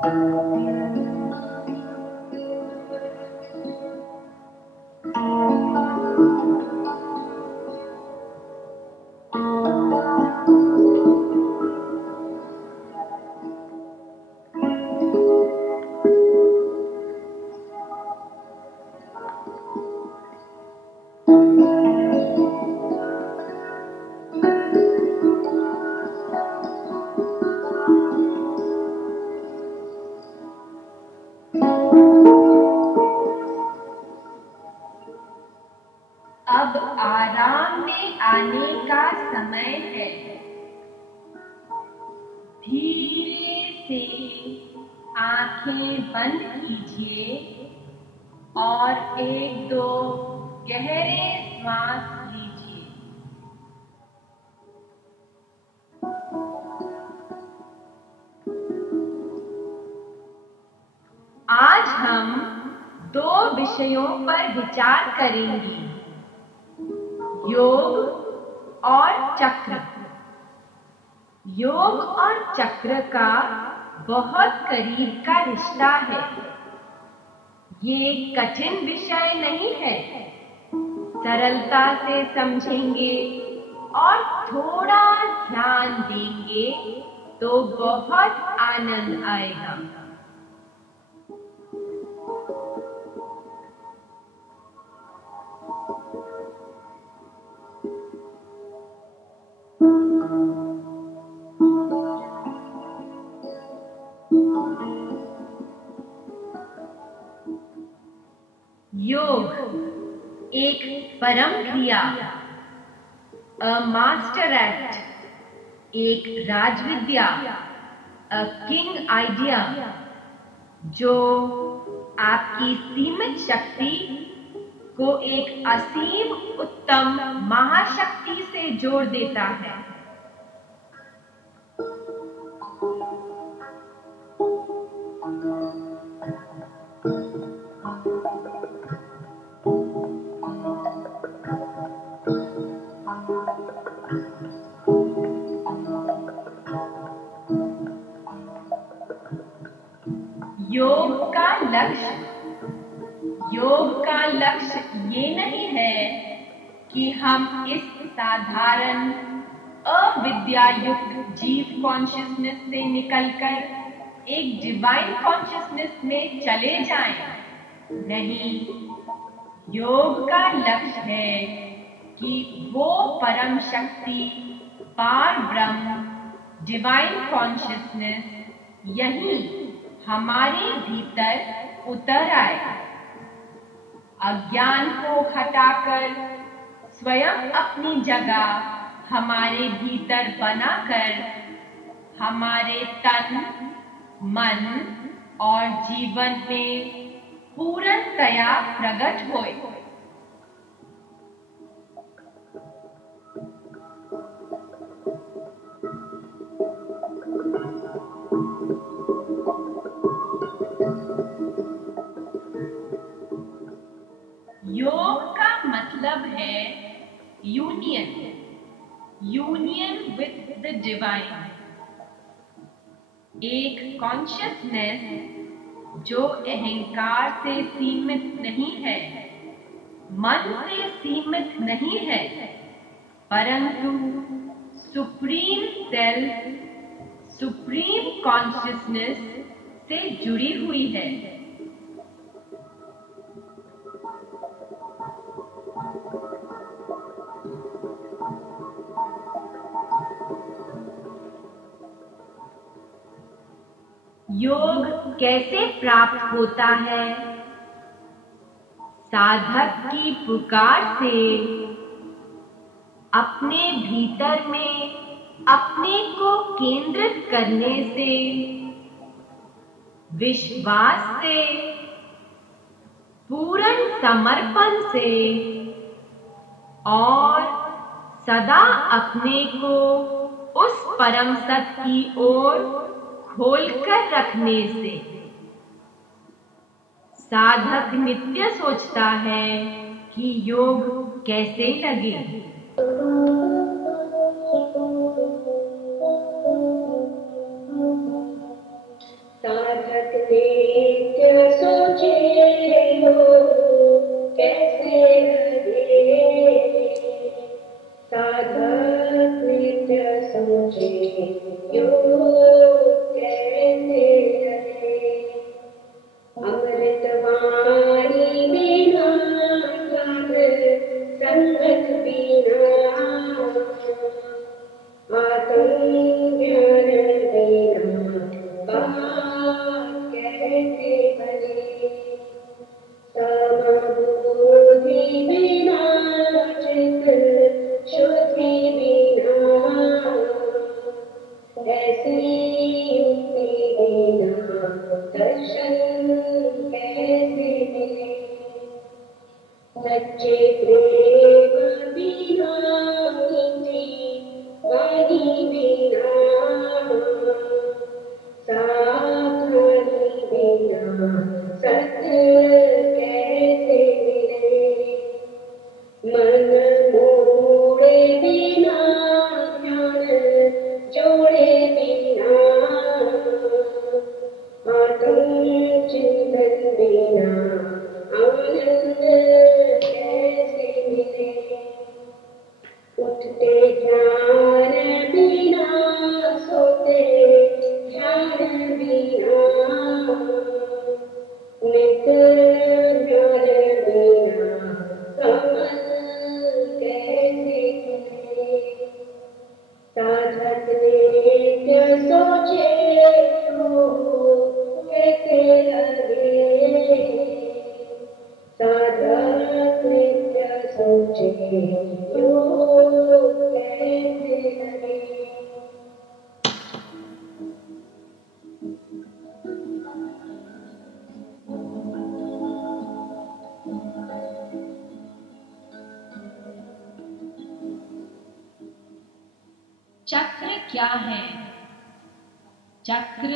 अब आराम में आने का समय है। धीरे से आंखें बंद कीजिए और एक दो गहरे श्वास लीजिए। आज हम दो विषयों पर विचार करेंगे, योग और चक्र। योग और चक्र का बहुत करीब का रिश्ता है। ये कठिन विषय नहीं है। सरलता से समझेंगे और थोड़ा ध्यान देंगे तो बहुत आनंद आएगा। योग एक परम क्रिया, अ मास्टर एक्ट, एक राजविद्या, अ किंग आइडिया, जो आपकी सीमित शक्ति को एक असीम उत्तम महाशक्ति से जोड़ देता है। योग का लक्ष्य ये नहीं है कि हम इस साधारण अविद्यायुक्त जीव कॉन्शियसनेस से निकलकर एक डिवाइन कॉन्शियसनेस में चले जाएं। नहीं, योग का लक्ष्य है कि वो परम शक्ति, पार ब्रह्म, डिवाइन कॉन्शियसनेस यही हमारे भीतर उतर आए। अज्ञान को हटाकर स्वयं अपनी जगह हमारे भीतर बनाकर हमारे तन, मन और जीवन में पूर्णतया प्रकट होए। योग का मतलब है यूनियन विद द डिवाइन। एक कॉन्शियसनेस जो अहंकार से सीमित नहीं है, मन से सीमित नहीं है, परंतु सुप्रीम सेल्फ, सुप्रीम कॉन्शियसनेस से जुड़ी हुई है। योग कैसे प्राप्त होता है? साधक की पुकार से, अपने भीतर में अपने को केंद्रित करने से, विश्वास से, पूर्ण समर्पण से और सदा अपने को उस परम सत्य की ओर खोलकर रखने से। साधक नित्य सोचता है कि योग कैसे लगे। साधक उठते ध्यान बिना, सोते ध्यान बिना, नित ध्यान बिना कमल कैसे खिले। साधक नित्य सोचे तो कैसे लगे, साधक नित्य सोचे तो कैसे लगे। चक्र क्या है? चक्र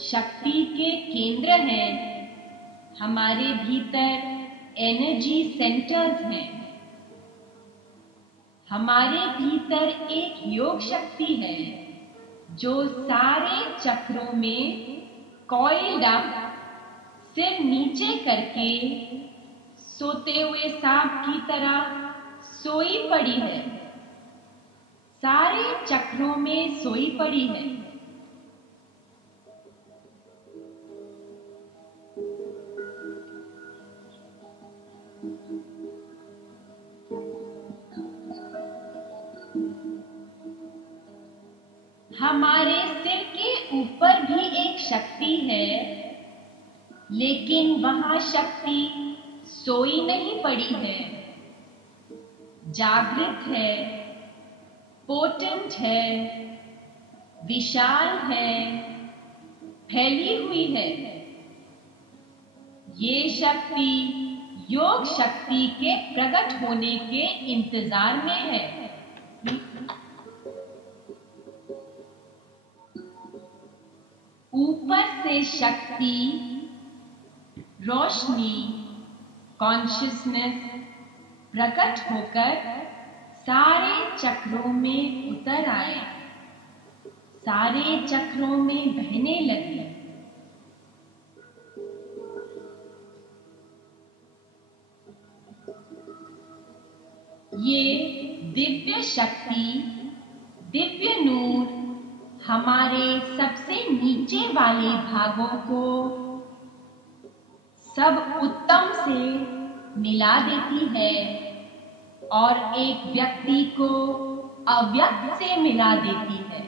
शक्ति के केंद्र हैं। हमारे भीतर एनर्जी सेंटर्स हैं। हमारे भीतर एक योग शक्ति है जो सारे चक्रों में कॉइल्ड अप, सिर नीचे करके सोते हुए सांप की तरह सोई पड़ी है। सारे चक्रों में सोई पड़ी है। हमारे सिर के ऊपर भी एक शक्ति है, लेकिन वहां शक्ति सोई नहीं पड़ी है, जागृत है, पोटेंट है, विशाल है, फैली हुई है। ये शक्ति योग शक्ति के प्रकट होने के इंतजार में है। ऊपर से शक्ति, रोशनी, कॉन्शियसनेस प्रकट होकर सारे चक्रों में उतर आए, सारे चक्रों में बहने लगे। ये दिव्य शक्ति, दिव्य नूर हमारे सबसे नीचे वाले भागों को सब उत्तम से मिला देती है और एक व्यक्ति को अव्यक्त से मिला देती है।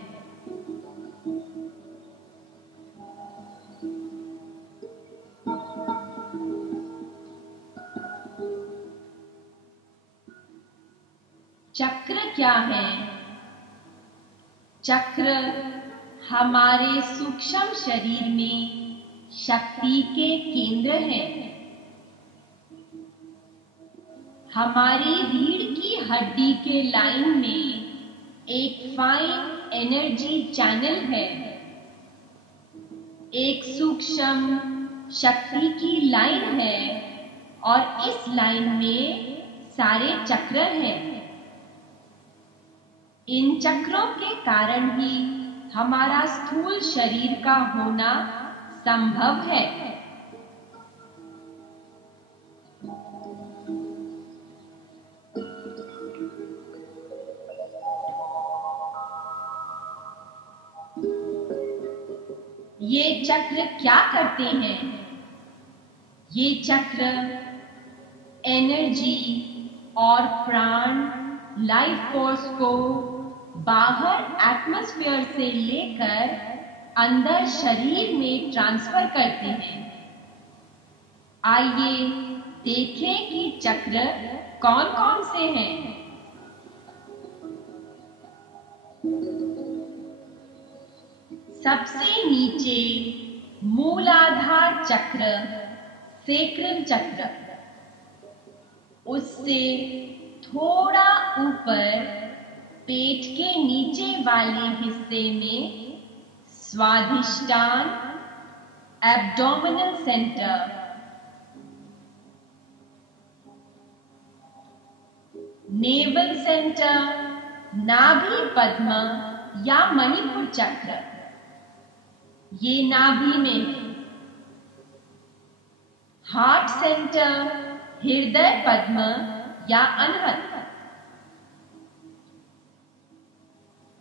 चक्र क्या है? चक्र हमारे सूक्ष्म शरीर में शक्ति के केंद्र हैं। हमारी रीढ़ की हड्डी के लाइन में एक फाइन एनर्जी चैनल है, एक सूक्ष्म शक्ति की लाइन है और इस लाइन में सारे चक्र हैं। इन चक्रों के कारण ही हमारा स्थूल शरीर का होना संभव है। ये चक्र क्या करते हैं? ये चक्र एनर्जी और प्राण, लाइफ फोर्स को बाहर एटमॉस्फेयर से लेकर अंदर शरीर में ट्रांसफर करते हैं। आइए देखें कि चक्र कौन कौन से हैं। सबसे नीचे मूलाधार चक्र, सेक्रल चक्र, उससे थोड़ा ऊपर पेट के नीचे वाले हिस्से में स्वाधिष्ठान, एब्डोमिनल सेंटर, नेवल सेंटर, नाभि पद्म या मणिपुर चक्र, ये नाभि में है। हार्ट सेंटर, हृदय पद्म या अनहत,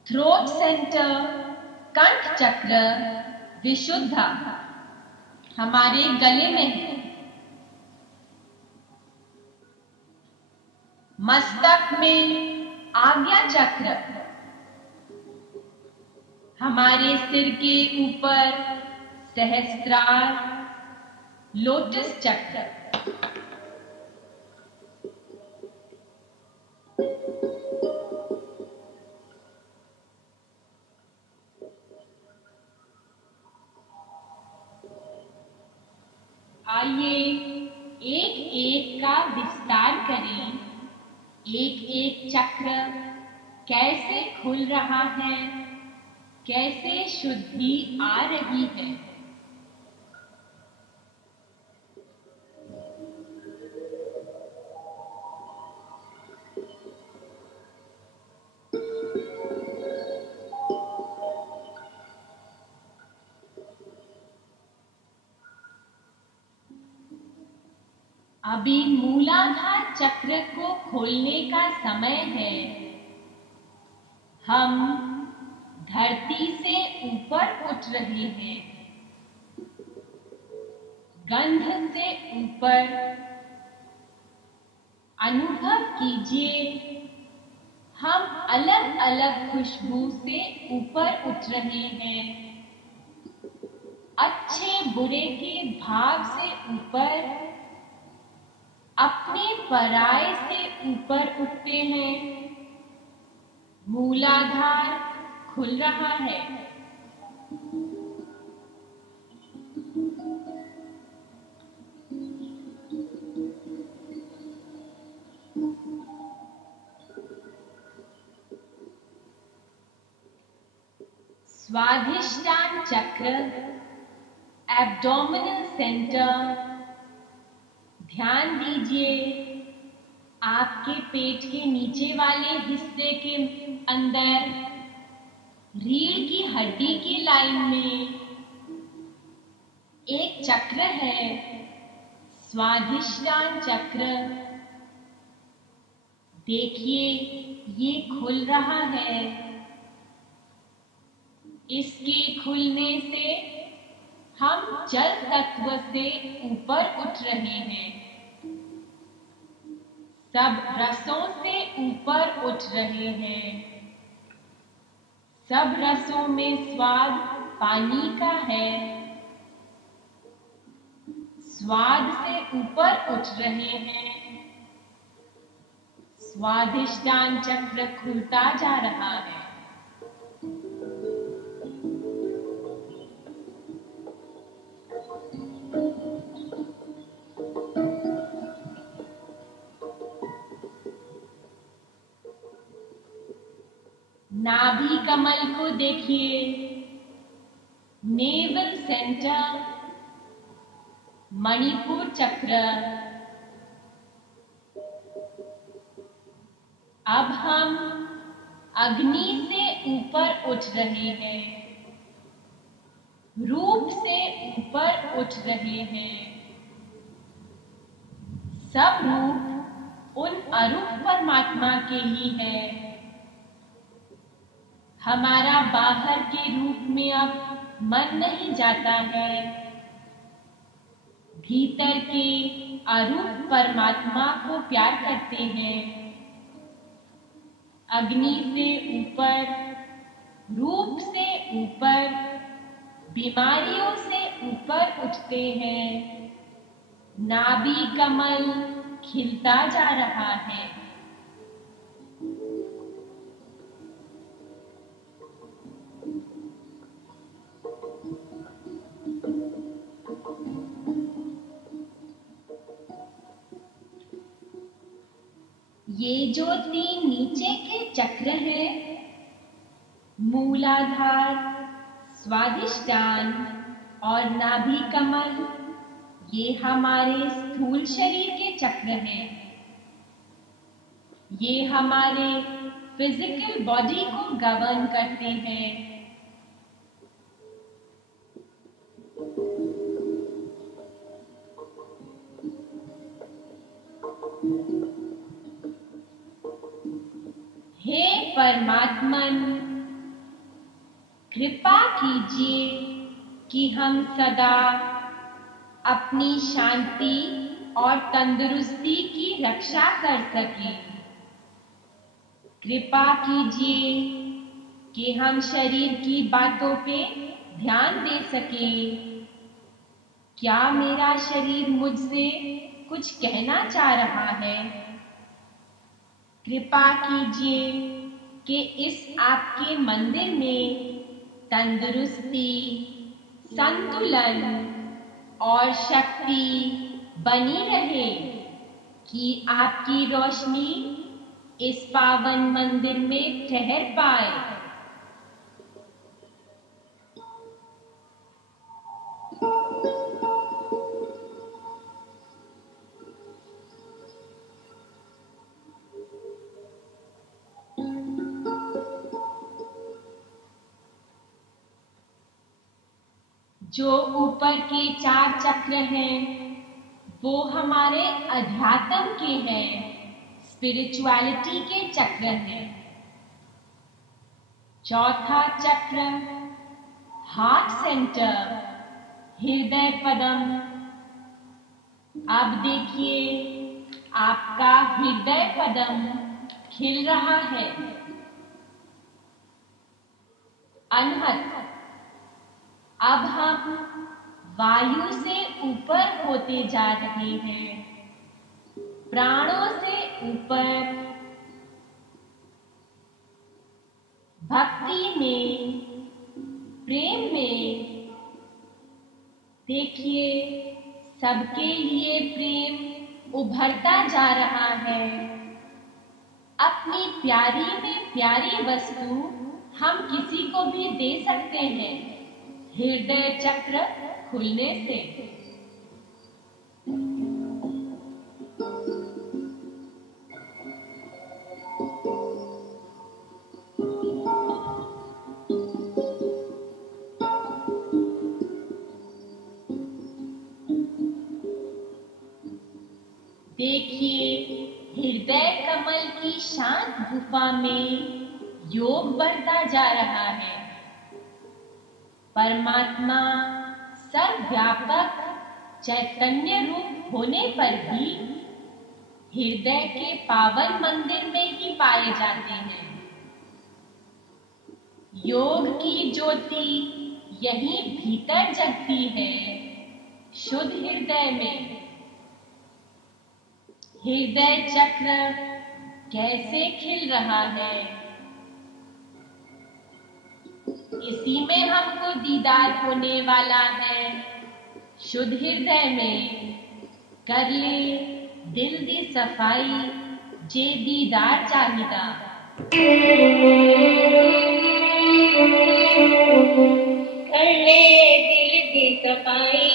थ्रोट सेंटर, कंठ चक्र विशुद्ध हमारे गले में है। मस्तक में आज्ञा चक्र, हमारे सिर के ऊपर सहस्त्रार लोटस चक्र। आइए एक एक का विस्तार करें। एक एक चक्र कैसे खुल रहा है, कैसे शुद्धि आ रही है। अभी मूलाधार चक्र को खोलने का समय है। हम धरती से ऊपर उठ रहे हैं, गंध से ऊपर। अनुभव कीजिए, हम अलग अलग खुशबू से ऊपर उठ रहे हैं। अच्छे बुरे के भाव से ऊपर, अपने पराये से ऊपर उठते हैं। मूलाधार खुल रहा है। स्वाधिष्ठान चक्र, एब्डोमिनल सेंटर। ध्यान दीजिए, आपके पेट के नीचे वाले हिस्से के अंदर रीढ़ की हड्डी की लाइन में एक चक्र है, स्वाधिष्ठान चक्र। देखिए, ये खुल रहा है। इसके खुलने से हम जल तत्व से ऊपर उठ रहे हैं, सब रसों से ऊपर उठ रहे हैं। सब रसों में स्वाद पानी का है। स्वाद से ऊपर उठ रहे हैं। स्वाधिष्ठान चक्र खुलता जा रहा है। नाभि कमल को देखिए, नेवल सेंटर, मणिपुर चक्र। अब हम अग्नि से ऊपर उठ रहे हैं, रूप से ऊपर उठ रहे हैं। सब रूप उन अरूप परमात्मा के ही है। हमारा बाहर के रूप में अब मन नहीं जाता है। भीतर के अरूप परमात्मा को प्यार करते हैं। अग्नि से ऊपर, रूप से ऊपर, बीमारियों से ऊपर उठते हैं। नाभि कमल खिलता जा रहा है। ये जो तीन नीचे के चक्र हैं, मूलाधार, स्वाधिष्ठान और नाभि कमल, ये हमारे स्थूल शरीर के चक्र हैं। ये हमारे फिजिकल बॉडी को गवर्न करते हैं। हे परमात्मन, कृपा कीजिए कि हम सदा अपनी शांति और तंदुरुस्ती की रक्षा कर सकें। कृपा कीजिए कि हम शरीर की बातों पे ध्यान दे सकें। क्या मेरा शरीर मुझसे कुछ कहना चाह रहा है? कृपा कीजिए कि इस आपके मंदिर में तंदुरुस्ती, संतुलन और शक्ति बनी रहे, कि आपकी रोशनी इस पावन मंदिर में ठहर पाए। जो ऊपर के 4 चक्र हैं, वो हमारे अध्यात्म के हैं, स्पिरिचुअलिटी के चक्र हैं। चौथा चक्र हार्ट सेंटर, हृदय पदम। अब देखिए, आपका हृदय पदम खिल रहा है। अनहत, अब हम वायु से ऊपर होते जा रहे हैं, प्राणों से ऊपर, भक्ति में, प्रेम में। देखिए, सबके लिए प्रेम उभरता जा रहा है। अपनी प्यारी में प्यारी वस्तु हम किसी को भी दे सकते हैं, हृदय चक्र खुलने से। देखिए, हृदय कमल की शांत गुफा में योग बढ़ता जा रहा है। परमात्मा सर्वव्यापक चैतन्य रूप होने पर भी हृदय के पावन मंदिर में ही पाए जाते हैं। योग की ज्योति यहीं भीतर जगती है, शुद्ध हृदय में। हृदय चक्र कैसे खिल रहा है, इसी में हमको दीदार होने वाला है। शुद्ध हृदय में कर ले दिल दी सफाई, जे दीदार चाहिदा। कर ले दिल दी सफाई,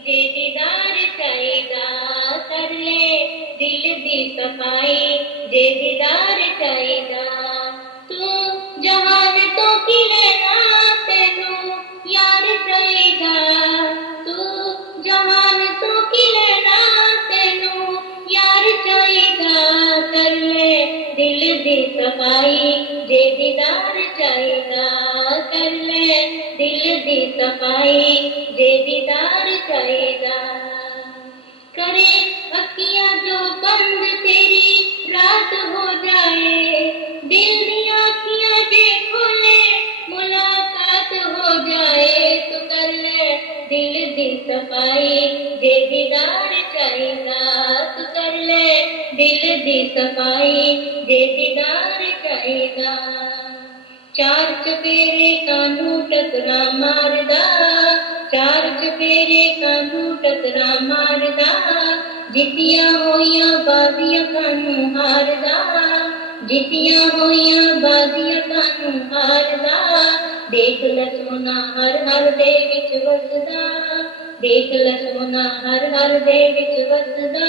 जे दीदार चाहिदा। कर ले दिल दी सफाई, जे दीदार चाहिदा। तू जहान तो की लेना, तेनू यार चाहिदा। तू जहान तो की लेना, तेनू यार चाहिदा। कर ले दिल दी सफाई, जे दीदार चाहिदा। कर ले दिल दी सफाई, जे दीदार चाहिदा। करे अखियां जो बंद, तेरी रात हो जाए। दिल दी आँखियां जे खोले, मुलाकात हो जाए। तो कर ले दिल दी सफाई, जे दीदार चाहिदा। तो कर ले दिल दी सफाई, जे दीदार चाहिदा। चार चफेरे कानू टकरा मारदा, चार चफेरे कानू टकरा मारदा। जितियां होइयां बाजियां कानू हारदा, जितियां होइयां बाजियां कानू हारदा। देख ल सोना हर हर दे विच वसदा, देख ल सोना हर हर दे विच वसदा।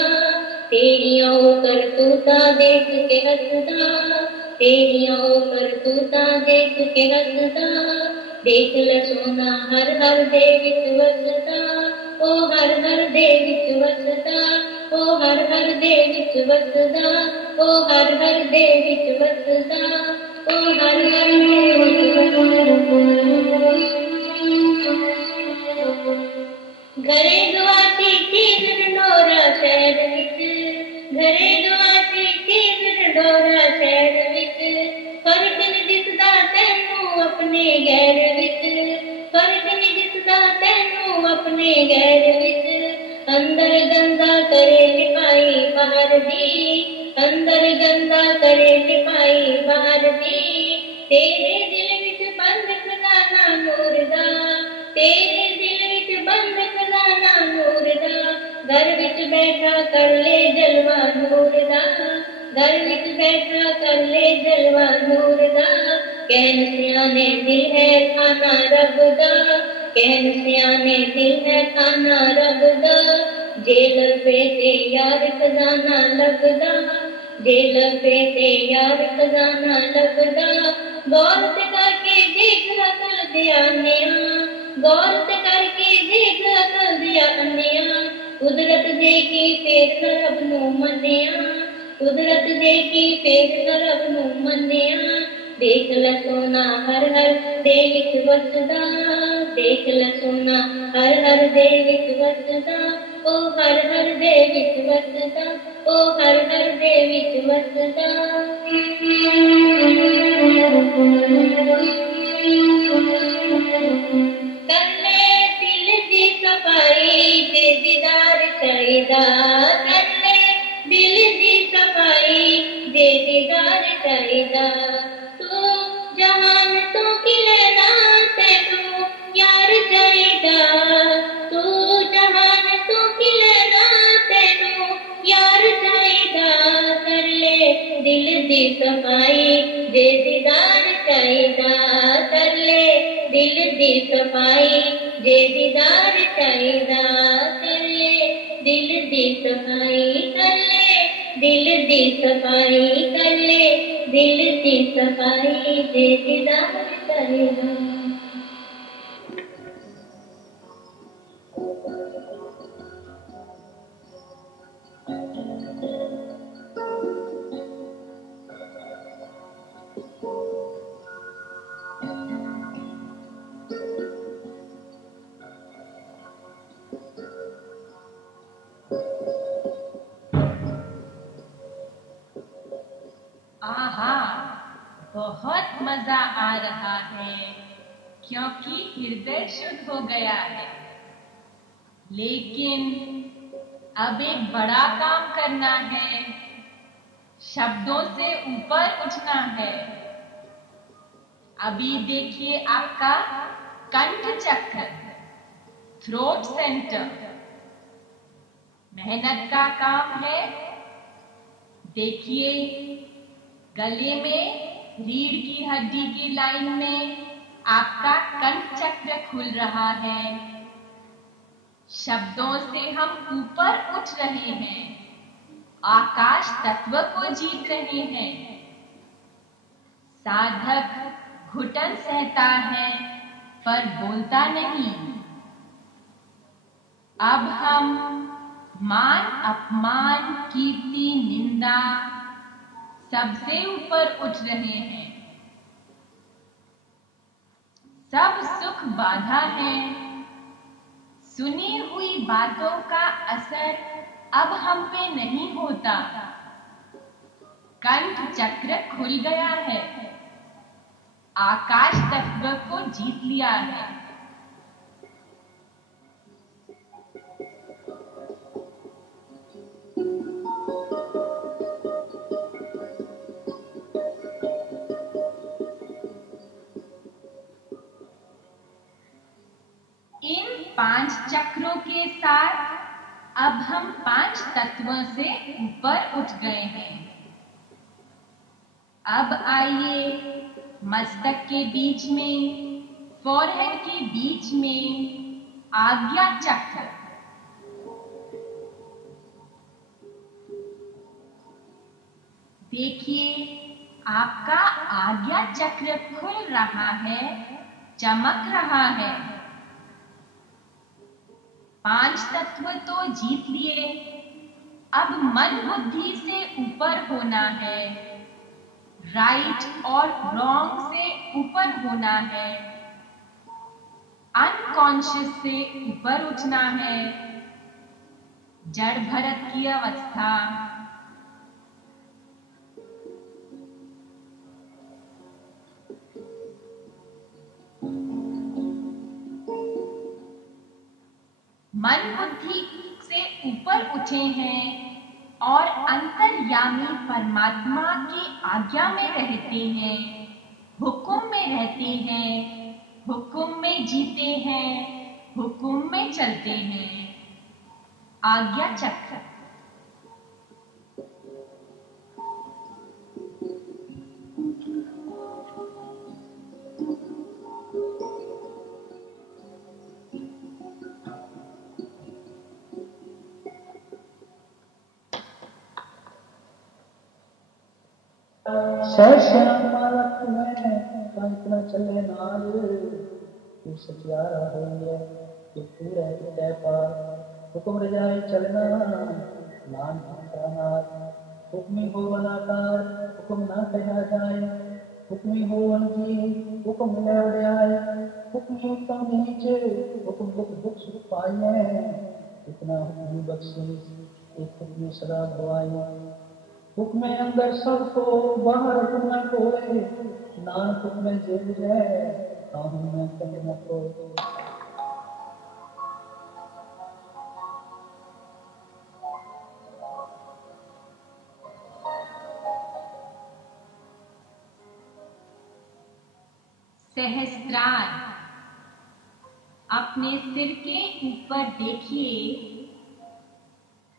तेरियां ओ करतूतां देख के हसदा, तेरियां ओ करतूतां देख के हसदा। देख ल सोना हर हर दे विच वसदा, ओ हर हर दे विच वसदा। ओ हर हर दे विच वसदा, ओ हर हर दे विच वसदा। ओ हर हर दे विच वसदा। घरे दुआती चीज ढंढोरा शहर विच, घरे दुआती चीज ढंढोरा शहर विच, फर्क नहीं दिसदा तैनू अपने गैर विच, फर्क नहीं दिसदा तैनू अपने गैर विच, अंदर गंदा करे लिपाई बाहर दी, अंदर गंदा करे लिपाई बाहर दी, तेरे दिल विच बंद खजाना नूर दा, तेरे दिल विच बंद खजाना नूर दा, घर विच बैठा कर ले जलवा नूर दा, घर विच बैठा कर ले जलवा नूर दा, कहन सियाने दिल है खाना रब दा, कहन सियाने दिल है खाना रब दा, जेल पे ते यार खजाना लगदा, जेल पे ते यार खजाना लगदा, गौर से करके देख अकल दिया अन्या, गौर से करके देख अकल दिया अन्या, कुदरत देखी फिर न रब नू मन्निया, कुदरत देखी फिर न रब नू मन्निया, देख ल सोना हर हर दे विच वसदा, देख ल सोना हर हर दे विच वसदा, ओ हर हर दे विच वसदा, ओ हर हर दे विच वसदा। कर ले दिल दी सफाई जे दीदार चाहिदा, कर ले दिल दी सफाई जे दीदार चाहिदा, तू जहान तो की लेना तैनू यार चाहिदा, तू जहान तो की लेना तैनू यार चाहिदा, कर ले दिल दी सफाई जे दीदार चाहिदा, कर ले दिल दी सफाई जे दीदार चाहिदा, कर ले दिल दी सफाई, कर ले दिल दी सफाई, कर ले दिल दी सफाई जे दीदार चाहिदा। आहा, बहुत मजा आ रहा है क्योंकि हृदय शुद्ध हो गया है, लेकिन अब एक बड़ा काम करना है, शब्दों से ऊपर उठना है। अभी देखिए आपका कंठ चक्र, थ्रोट सेंटर, मेहनत का काम है। देखिए गले में रीढ़ की हड्डी की लाइन में आपका कंठ चक्र खुल रहा है। शब्दों से हम ऊपर उठ रहे हैं, आकाश तत्व को जीत रहे हैं। साधक घुटन सहता है पर बोलता नहीं। अब हम मान अपमान कीर्ति निंदा सबसे ऊपर उठ रहे हैं। सब सुख बाधा है, सुनी हुई बातों का असर अब हम पे नहीं होता। कंठ चक्र खुल गया है, आकाश तत्व को जीत लिया है। इन 5 चक्रों के साथ अब हम 5 तत्वों से ऊपर उठ गए हैं। अब आइए मस्तक के बीच में, फोरहेड के बीच में आज्ञा चक्र। देखिए आपका आज्ञा चक्र खुल रहा है, चमक रहा है। 5 तत्व तो जीत लिए, अब मन बुद्धि से ऊपर होना है, राइट और रॉन्ग से ऊपर होना है। अनकॉन्शियस से ऊपर उठना है, जड़ भरत की अवस्था। मन बुद्धि से ऊपर उठे हैं और अंतर्यामी परमात्मा की आज्ञा में रहते हैं, हुक्म में रहते हैं, हुक्म में जीते हैं, हुक्म में चलते हैं। आज्ञा चक्र। इतना चले नाल तू सचियारा होइए कि पूरे तय पार हुक्म रजाए चलना नान नाथ हुक्मी हो बनाकार हुक्म ना कहा जाए हुक्मी हो जी हुक्म ले उड़ाए हुक्मी उत्तम नीचे हुक्म दुख सुख पाए इतना हुक्मी बख्शिश एक हुक्मी सदा भवाई हुक्म अंदर सबको बाहर हुक्म कोई नानक हुक्म जेल है ताहू में कहीं न कोई। सहस्त्रार। अपने सिर के ऊपर देखिए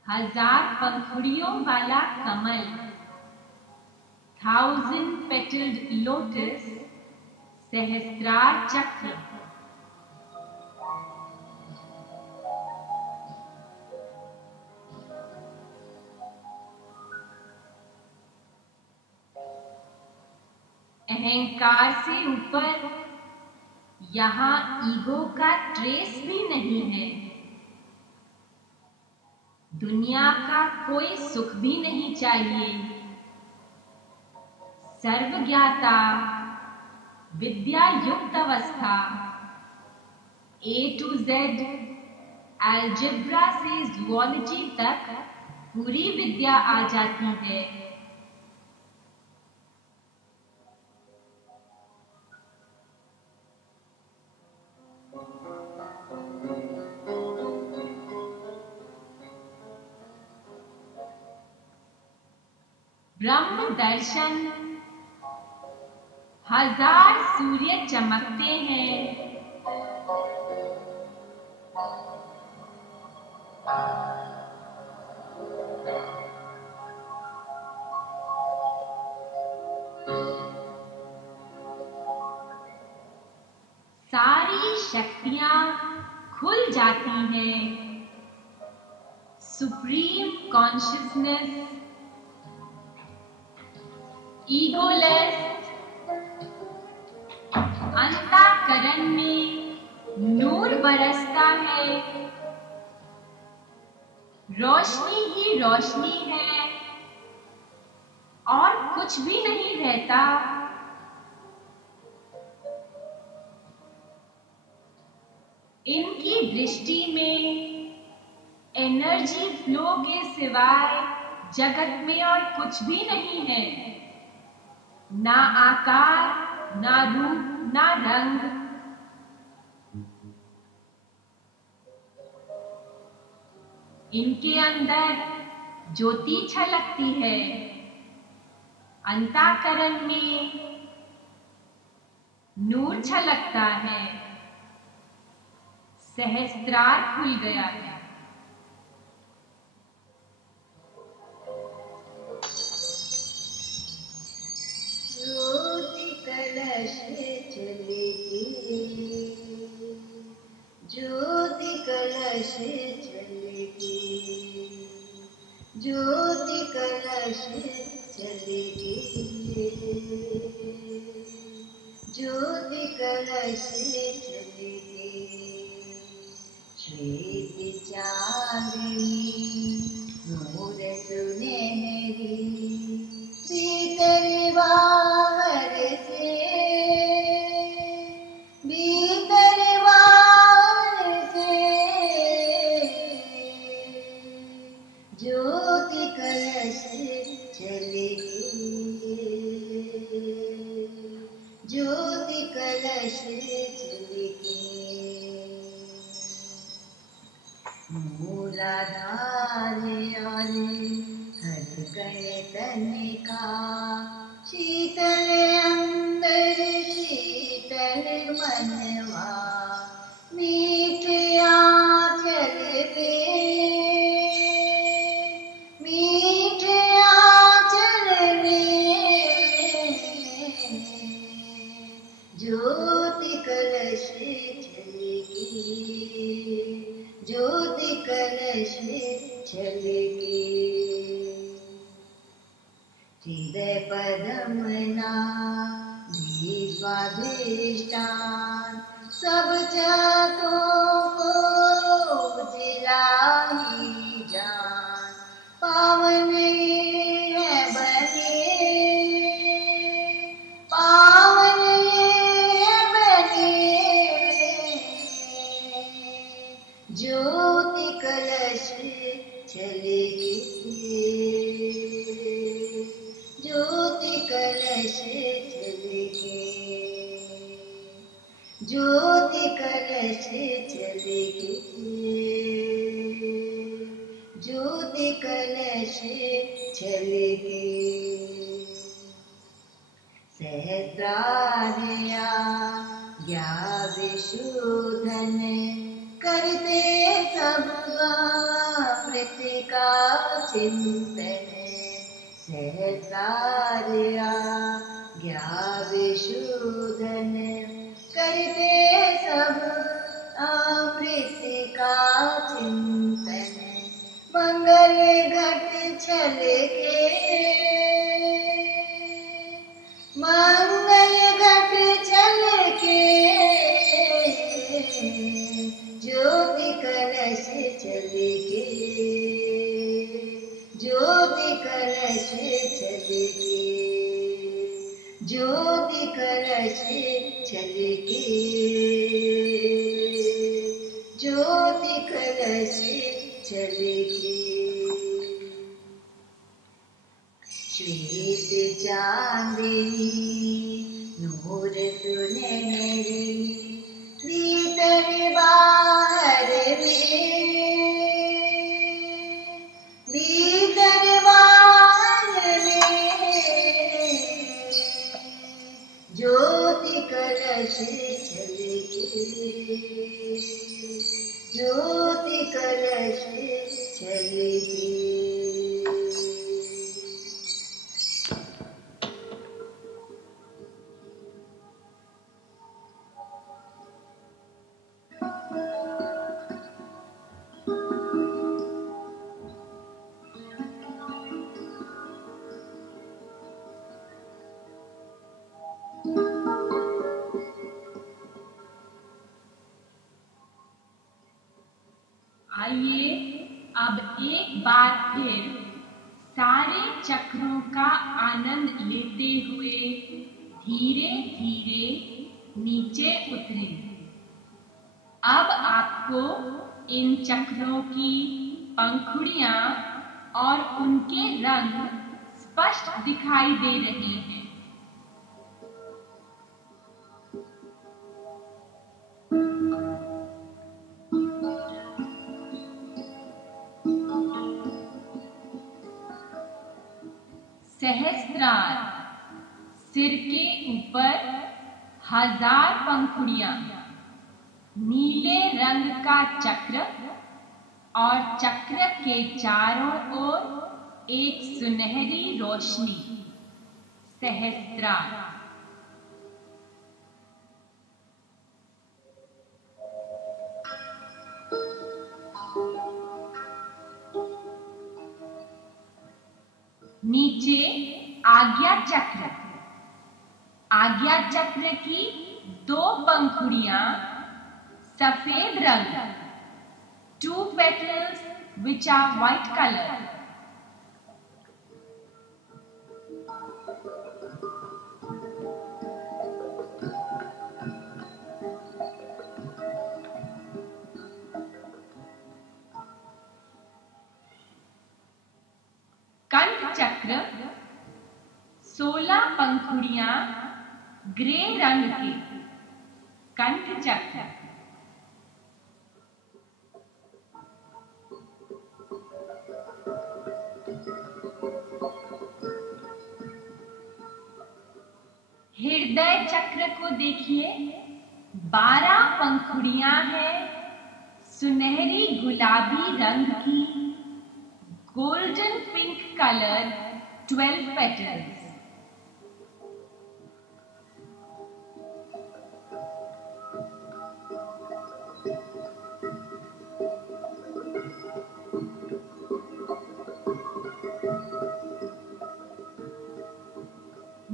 1000 पंखुड़ियों वाला कमल, 1000 petaled lotus, सहस्त्रार चक्र। अहंकार से ऊपर यहाँ ईगो का ट्रेस भी नहीं है। दुनिया का कोई सुख भी नहीं चाहिए। सर्वज्ञाता, विद्या युक्त अवस्था, A to Z, अलजेब्रा से जूलॉजी तक पूरी विद्या आ जाती है। ब्रह्म दर्शन 1000 सूर्य चमकते हैं। सारी शक्तियां खुल जाती हैं। सुप्रीम कॉन्शियसनेस, ईगोलेस, अंतःकरण में नूर बरसता है। रोशनी ही रोशनी है और कुछ भी नहीं रहता। इनकी दृष्टि में एनर्जी फ्लो के सिवाय जगत में और कुछ भी नहीं है। ना आकार, ना रूप, ना रंग। इनके अंदर ज्योति छलकती है। अंतःकरण में नूर छलकता है। सहस्त्रार खुल गया है। ज्योति कलश चलेगी, ज्योति कलश चलेगी, ज्योति कलश चलेगी, ज्योति कलश चलेगी। श्वेत चांदनी नूर सुनहरी, भीतर बाहर से, भीतर बाहर ज्योति कलश झलके, मूलाधार आले हर कण तन का, शीतल अंदर शीतल मनवा, मीठे आंचल में, मीठे आंचल में, ज्योति कलश झलके, ज्योति कलश झलके। हृदय पद्मना भी स्वाधिष्ठान, सब जगतों को जिलाई जान, पावन ये है बने, पावन ये है बने, ज्योति कलश झलके, ज्योति कलश झलके, ज्योति कलश झलके, ज्योति कलश झलके। सहस्रार्या या विशुद्धन, करते सब पृथ्वी का चिंतन, सहस्रार्या ज्ञा विशुद्धन, करते सब पृथ्वी का चिंतन, मंगल घट छलके, मंगल घट छलके, ज्योति कलश झलके, ज्योति कलश झलके, ज्योति कलश झलके, ज्योति कलश झलके। श्वेत चांदनी नूर सुनहरी, भीतर बाहर में, भीतर बाहर में, ज्योति कलश झलके, ज्योति कलश झलके। आइए अब एक बार फिर सारे चक्रों का आनंद लेते हुए धीरे धीरे नीचे उतरें। अब आपको इन चक्रों की पंखुड़ियां और उनके रंग स्पष्ट दिखाई दे रहे हैं। सहस्त्रार, सिर के ऊपर 1000 पंखुड़ियां, नीले रंग का चक्र और चक्र के चारों ओर एक सुनहरी रोशनी। सहस्त्रार। नीचे आज्ञा चक्र। आज्ञा चक्र की 2 पंखुड़ियां सफेद रंग, 2 petals which are white color. कंठ चक्र 16 पंखुड़ियां ग्रे रंग के कंठ चक्र, हृदय चक्र को देखिए, 12 पंखुड़ियां हैं सुनहरी गुलाबी रंग की, गोल्डन पिंक कलर, 12 पेटल्स।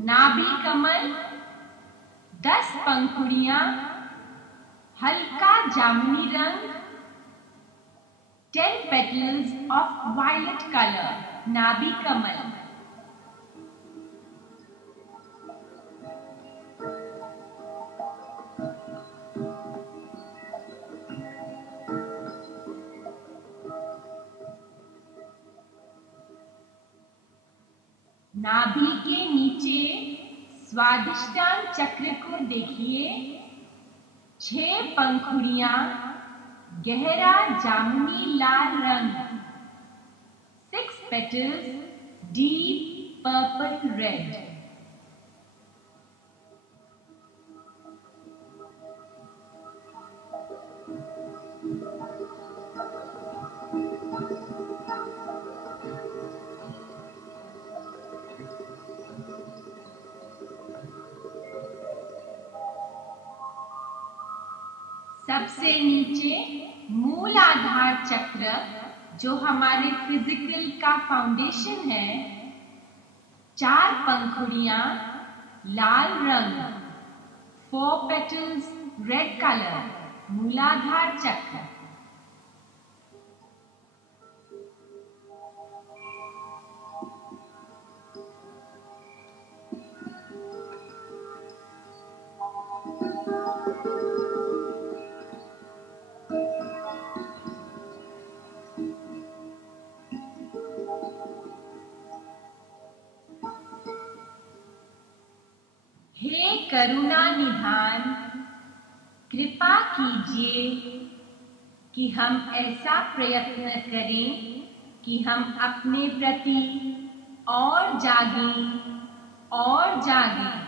नाभि कमल, 10 पंखुड़ियां, हल्का जामुनी रंग, 10 petals of violet color, नाभि कमल। नाभि के नीचे स्वादिष्टान चक्र को देखिए, 6 पंखुड़ियां, गहरा जामुनी लाल रंग, 6 petals, deep purple red। सबसे नीचे मूलाधार चक्र, जो हमारे फिजिकल का फाउंडेशन है, 4 पंखुड़ियां, लाल रंग, 4 petals, रेड कलर, मूलाधार चक्र। हे करुणा निधान, कृपा कीजिए कि हम ऐसा प्रयत्न करें कि हम अपने प्रति और जागें और जागें।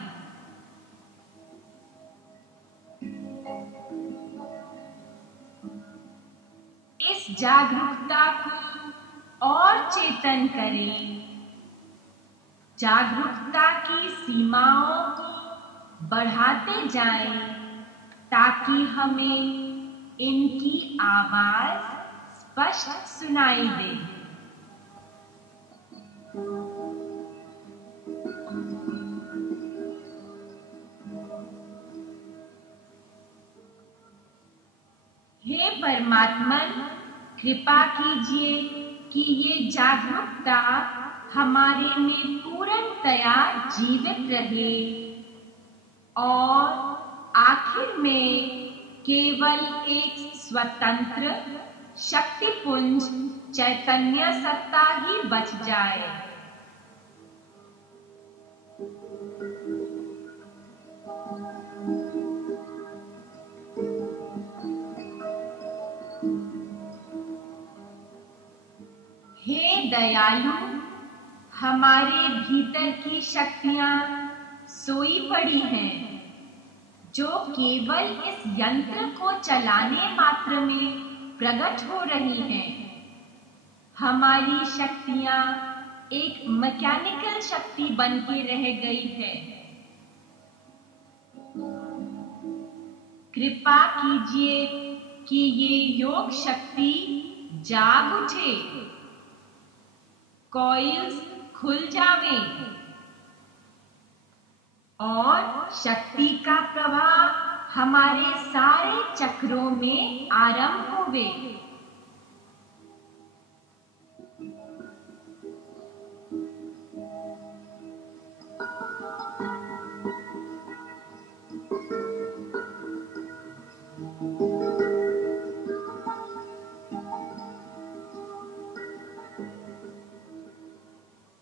इस जागरूकता को और चेतन करें, जागरूकता की सीमाओं को बढ़ाते जाएं, ताकि हमें इनकी आवाज स्पष्ट सुनाई दे। हे परमात्मन, कृपा कीजिए कि ये जागरूकता हमारे में पूर्णतया जीवित रहे और आखिर में केवल एक स्वतंत्र शक्तिपुंज चैतन्य सत्ता ही बच जाए। हे दयालु, हमारे भीतर की शक्तियां सोई पड़ी हैं, जो केवल इस यंत्र को चलाने मात्र में प्रकट हो रही हैं। हमारी शक्तियां एक मैकेनिकल शक्ति बन के रह गई है। कृपा कीजिए कि ये योग शक्ति जाग उठे, कॉइल्स खुल जावे और शक्ति का प्रवाह हमारे सारे चक्रों में आरंभ होवे।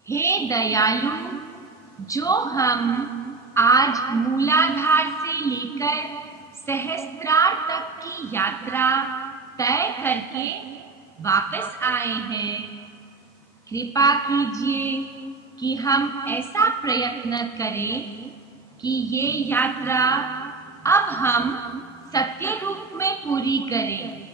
हे दयालु, जो हम आज मूलाधार से लेकर सहस्त्रार तक की यात्रा तय करके वापस आए हैं। कृपा कीजिए कि हम ऐसा प्रयत्न करें कि ये यात्रा अब हम सत्य रूप में पूरी करें।